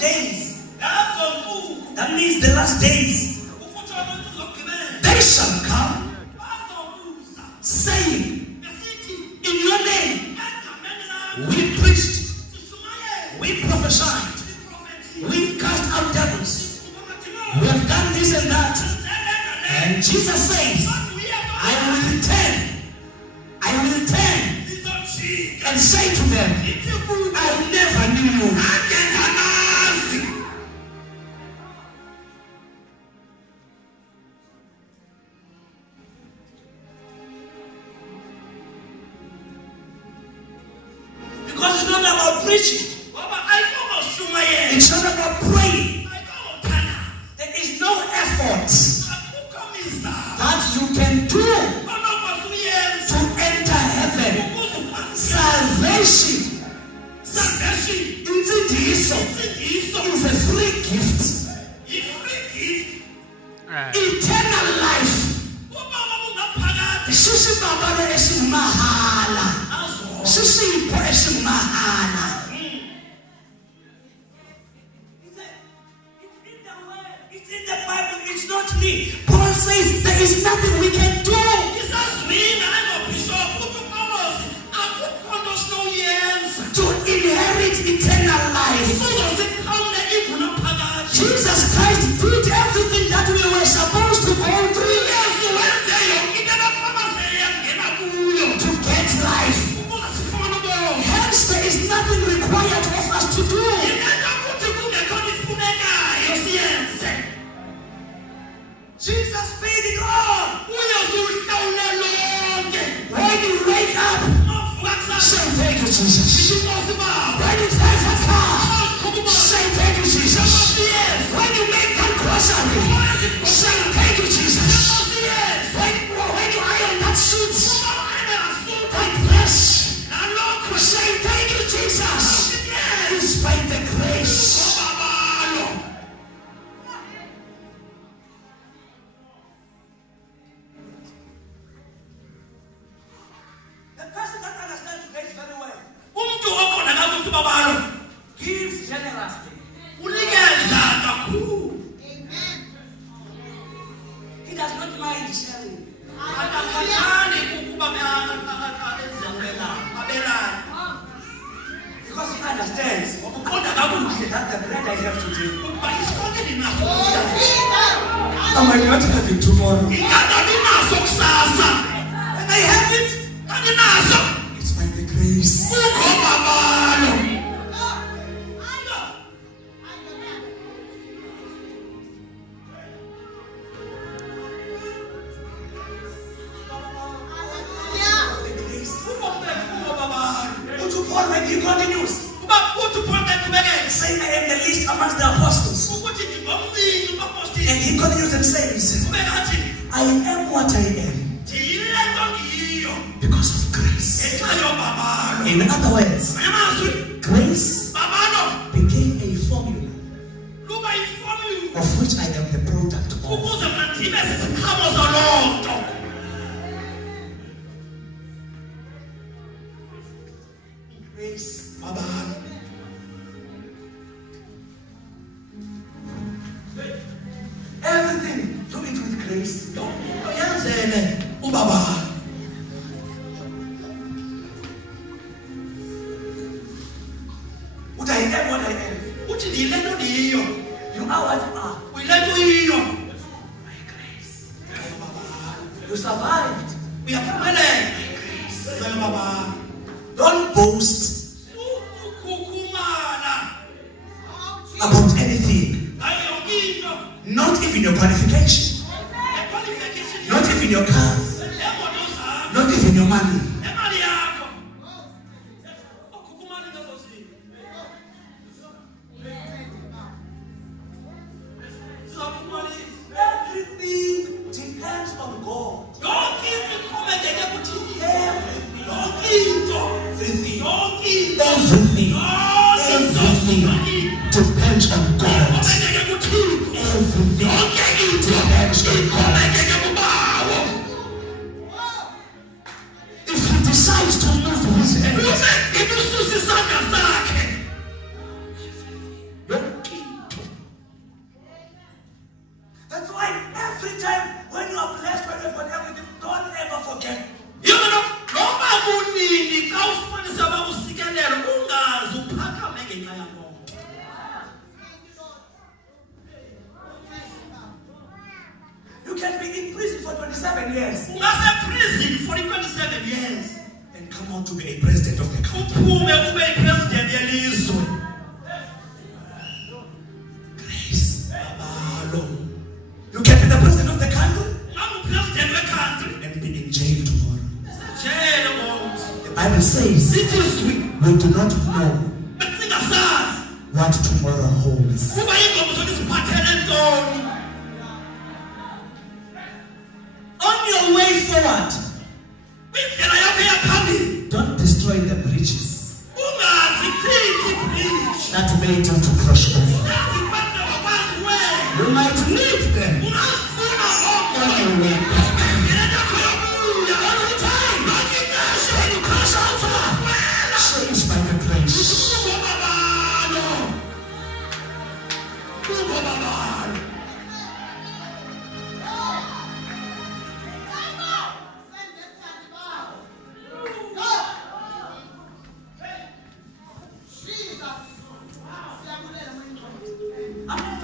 days, that means the last days, they shall come, saying, in your name, we preached, we prophesied, we cast out devils, we have done this and that. And Jesus says, I will return and say to them, I never knew you. Because it's not about preaching. It's not about praying. There is no effort that you can do to enter heaven. Salvation is a free gift. Eternal life. Sisi babalo esi mahala. Sisi ipo esi mahala. It's in the Bible. It's not me. Paul says there is nothing we can do. To inherit eternal life. Jesus Christ did everything that we were supposed to go through to get life. Hence, there is nothing required of us to do. Jesus paid it all. When you wake up, say thank you, Jesus. When you drive a car, say thank you, Jesus. When you make that grocery, say thank you, Jesus. When you iron that suit, that dress, say thank you, Jesus. Despite the grace. Gives generously. He does not mind sharing. Because he understands that the bread I have today, I might not have it tomorrow. And I have it. It's by the grace. He continues. Saying, I am the least amongst the apostles. And he continues and says, I am what I am because of grace. In other words, grace became a formula of which I am the product of. Grace. Everything, do it with grace. What I am, what I am. You are what you are. By grace. You survived. By grace. Don't boast about anything. Not even your qualification. Not even your cars. Not even your money. Everything depends on God. Everything depends on God. Everything depends on God. If he decides to move his hands, and come out to be a president of the country. Grace. You can be the president of the country and be in jail tomorrow. The Bible says we do not know what tomorrow holds. On your way forward, don't destroy the bridges that made you to crush over. You might need them on your way back. Every time when you crush over, change by the grace.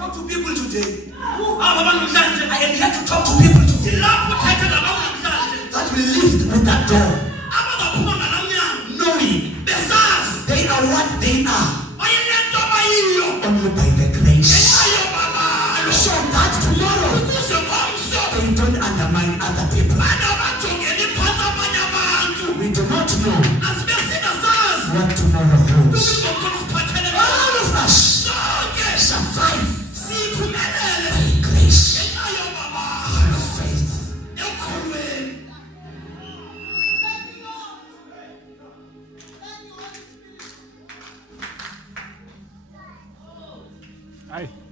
To people today. I am here to talk to people today that will live with that door, knowing they are what they are only by the grace. So that tomorrow they don't undermine other people. We do not know what tomorrow holds. All of us survive by grace, by faith. Aye.